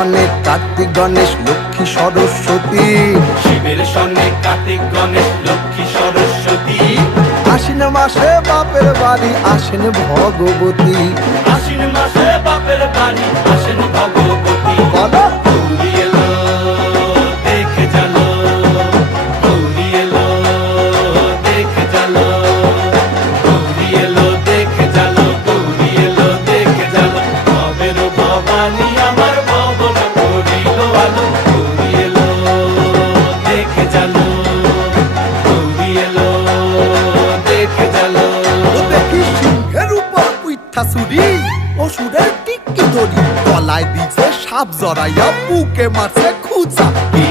সনে কার্তিক গণেশ লক্ষ্মী সরস্বতী, শিবের সনে কার্তিক গণেশ লক্ষ্মী সরস্বতী। আশ্বিন মাসে বাপের বাড়ি আসেন ভগবতী। আশ্বিন মাসে বাপের বাড়ি আসেন ভগবতী। বলো গৌরী এলো দেখে জালো, গৌরী এলো দেখে জালো, গৌরী এলো দেখে জালো, গৌরী এলো দেখে জালো। ভবের ভবানী আমার ভবন করিল আলো, গৌরী এলো দেখে জালো, গৌরী এলো দেখে জালো। ও দেখি সিংহের উপর উইঠা চুরি, অসুরের টিকি ধরি গলায় দিছে সাপ জড়াইয়া বুকে মারছে খুঁজা। কি